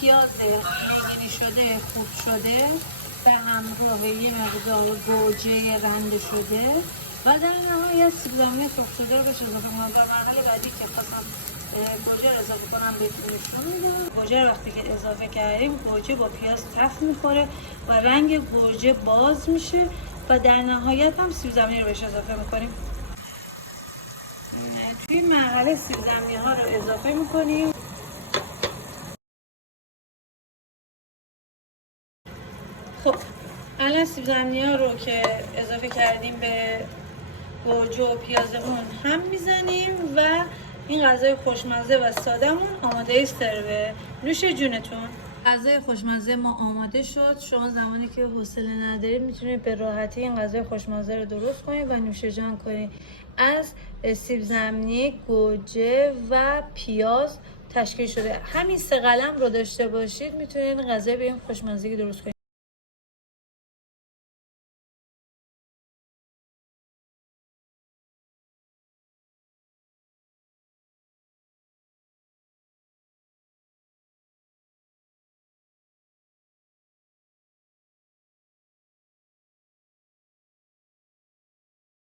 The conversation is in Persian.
پیاز رنگینی شده خوب شده به همراه یه مقدار گوجه رنده شده و در نهایت سیب زمینی سرخ شده رو بهش اضافه کنم. در مرحله بعدی که خواستم گوجه رو اضافه کنم بهتون نشون میدم. گوجه رو وقتی که اضافه کردیم گوجه با پیاز تفت میخوره و رنگ گوجه باز میشه و در نهایت هم سیب زمینی رو بهش اضافه میکنیم. توی این مرحله سیب زمینی ها رو اضافه میکنیم. خب الان سیب زمینی ها رو که اضافه کردیم به گوجه و پیازمون هم میزنیم و این غذای خوشمزه و سادهمون آماده است. سرو نوش جونتون. غذای خوشمزه ما آماده شد. شما زمانی که حوصله ندارید میتونید به راحتی این غذای خوشمزه رو درست کنید و نوش جان کنید. از سیب زمینی، گوجه و پیاز تشکیل شده. همین 3 قلم رو داشته باشید میتونید غذای به این خوشمزگی درست کنید.